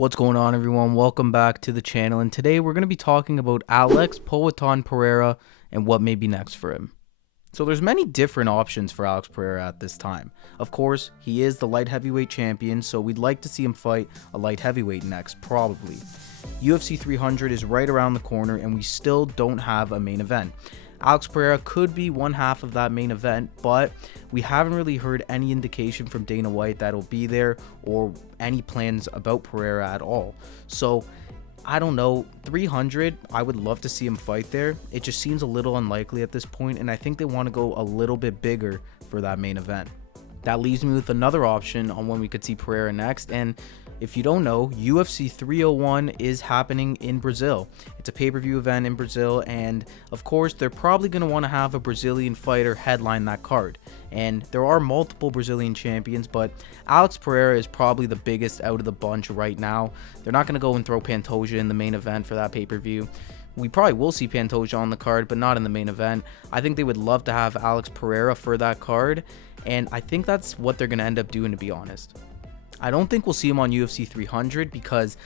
What's going on, everyone? Welcome back to the channel, and today we're going to be talking about Alex Poatan Pereira and what may be next for him. So there's many different options for Alex Pereira at this time. Of course, he is the light heavyweight champion, so we'd like to see him fight a light heavyweight next, probably. UFC 300 is right around the corner, and we still don't have a main event. Alex Pereira could be one half of that main event, but we haven't really heard any indication from Dana White that he'll be there or any plans about Pereira at all. So I don't know, 300, I would love to see him fight there. It just seems a little unlikely at this point, and I think they want to go a little bit bigger for that main event. That leaves me with another option on when we could see Pereira next, and if you don't know, UFC 301 is happening in Brazil. It's a pay-per-view event in Brazil, and of course, they're probably going to want to have a Brazilian fighter headline that card. And there are multiple Brazilian champions, but Alex Pereira is probably the biggest out of the bunch right now. They're not going to go and throw Pantoja in the main event for that pay-per-view. We probably will see Pantoja on the card, but not in the main event. I think they would love to have Alex Pereira for that card, and I think that's what they're going to end up doing, to be honest. I don't think we'll see him on UFC 300 because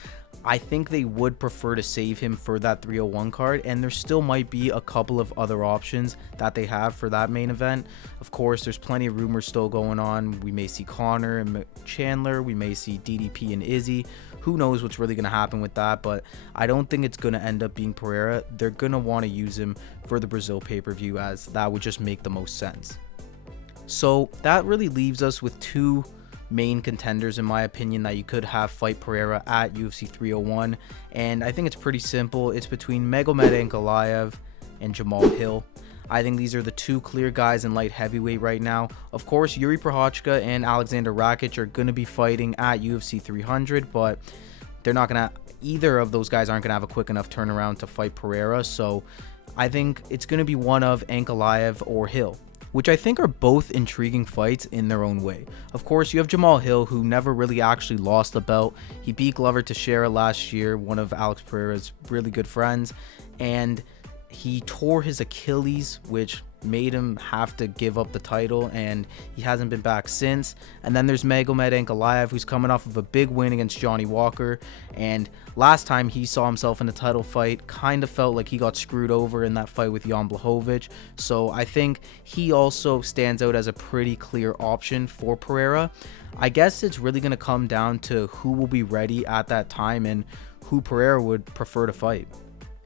I think they would prefer to save him for that 301 card, and there still might be a couple of other options that they have for that main event. Of course, there's plenty of rumors still going on. We may see Conor and Chandler, we may see DDP and Izzy. Who knows what's really going to happen with that, but I don't think it's going to end up being Pereira. They're going to want to use him for the Brazil pay-per-view, as that would just make the most sense. So that really leaves us with two main contenders, in my opinion, that you could have fight Pereira at UFC 301, and I think it's pretty simple. It's between Magomed Ankalaev and Jamal Hill. I think these are the two clear guys in light heavyweight right now. Of course, Yuri Prochazka and Alexander Rakic are going to be fighting at UFC 300, but they're not going to, either of those guys aren't going to have a quick enough turnaround to fight Pereira, so I think it's going to be one of Ankalaev or Hill, which I think are both intriguing fights in their own way. Of course, you have Jamal Hill, who never really actually lost the belt. He beat Glover Teixeira last year, one of Alex Pereira's really good friends, and he tore his Achilles, which made him have to give up the title, and he hasn't been back since. And then there's Magomed Ankalaev, who's coming off of a big win against Johnny Walker, and last time he saw himself in a title fight, kind of felt like he got screwed over in that fight with Jan Blachowicz. So I think he also stands out as a pretty clear option for Pereira. I guess it's really going to come down to who will be ready at that time and who Pereira would prefer to fight.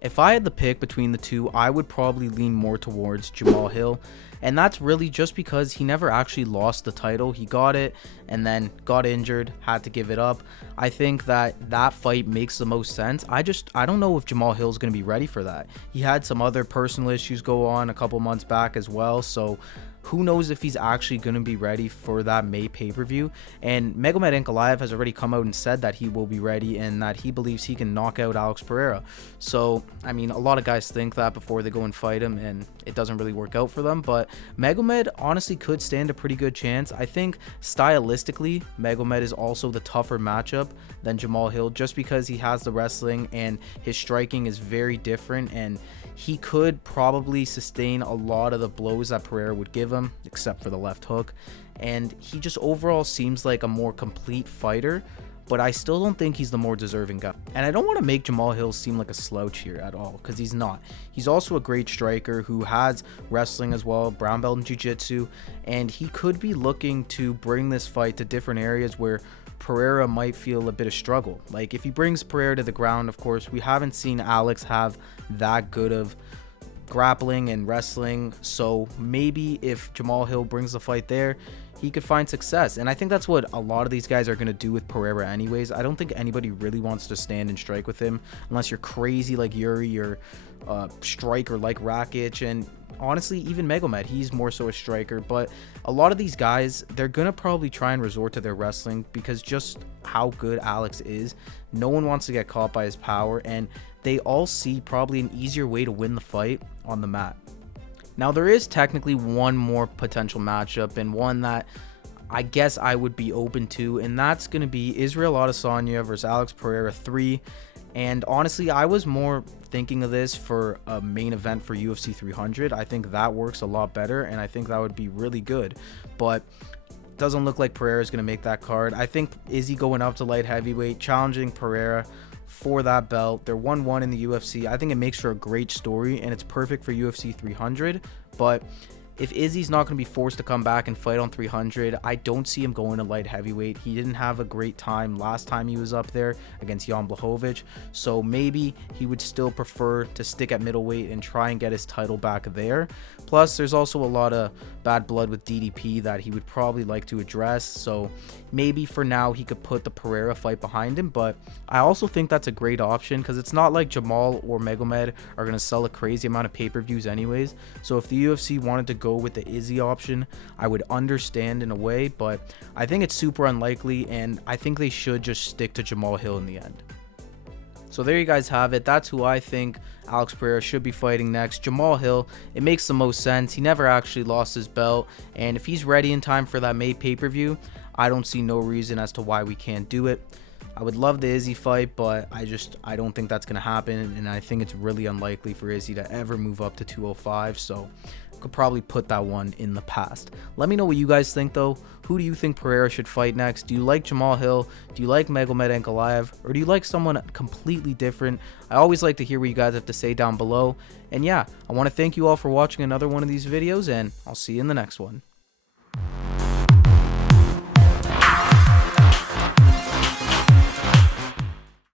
If I had the pick between the two, I would probably lean more towards Jamal Hill, and that's really just because he never actually lost the title. He got it and then got injured, had to give it up. I think that fight makes the most sense. I don't know if Jamal Hill's going to be ready for that. He had some other personal issues go on a couple months back as well, so who knows if he's actually going to be ready for that May pay-per-view. And Magomed Ankalaev has already come out and said that he will be ready and that he believes he can knock out Alex Pereira. So, I mean, a lot of guys think that before they go and fight him, and it doesn't really work out for them. But Magomed honestly could stand a pretty good chance. I think stylistically, Magomed is also the tougher matchup than Jamal Hill, just because he has the wrestling and his striking is very different, and he could probably sustain a lot of the blows that Pereira would give him, except for the left hook. And he just overall seems like a more complete fighter, but I still don't think he's the more deserving guy. And I don't want to make Jamal Hill seem like a slouch here at all, because he's not. He's also a great striker who has wrestling as well, brown belt in jiu-jitsu, and he could be looking to bring this fight to different areas where Pereira might feel a bit of struggle. Like if he brings Pereira to the ground, of course, we haven't seen Alex have that good of grappling and wrestling, so maybe if Jamal Hill brings the fight there, he could find success. And I think that's what a lot of these guys are going to do with Pereira anyways. I don't think anybody really wants to stand and strike with him unless you're crazy like Yuri or striker like Rakic, and honestly even Magomed, he's more so a striker. But a lot of these guys, they're gonna probably try and resort to their wrestling because just how good Alex is, no one wants to get caught by his power, and they all see probably an easier way to win the fight on the mat. Now there is technically one more potential matchup, and one that I guess I would be open to, and that's going to be Israel Adesanya versus Alex Pereira 3. And honestly, I was more thinking of this for a main event for UFC 300. I think that works a lot better, and I think that would be really good. But doesn't look like Pereira is going to make that card. I think Izzy going up to light heavyweight, challenging Pereira for that belt. They're 1-1 in the UFC. I think it makes for a great story, and it's perfect for UFC 300. But if Izzy's not going to be forced to come back and fight on 300, I don't see him going to light heavyweight. He didn't have a great time last time he was up there against Jan Blachowicz, so maybe he would still prefer to stick at middleweight and try and get his title back there. Plus, there's also a lot of bad blood with DDP that he would probably like to address, so maybe for now he could put the Pereira fight behind him. But I also think that's a great option because it's not like Jamal or Magomed are going to sell a crazy amount of pay-per-views anyways. So if the UFC wanted to go with the Izzy option, I would understand in a way, but I think it's super unlikely, and I think they should just stick to Jamal Hill in the end. So there you guys have it. That's who I think Alex Pereira should be fighting next. Jamal Hill, it makes the most sense. He never actually lost his belt, and if he's ready in time for that May pay-per-view, I don't see no reason as to why we can't do it. I would love the Izzy fight, but I don't think that's going to happen, and I think it's really unlikely for Izzy to ever move up to 205, so could probably put that one in the past. Let me know what you guys think though. Who do you think Pereira should fight next? Do you like Jamal Hill? Do you like Magomed Ankalaev? Or do you like someone completely different? I always like to hear what you guys have to say down below. And yeah, I want to thank you all for watching another one of these videos, and I'll see you in the next one.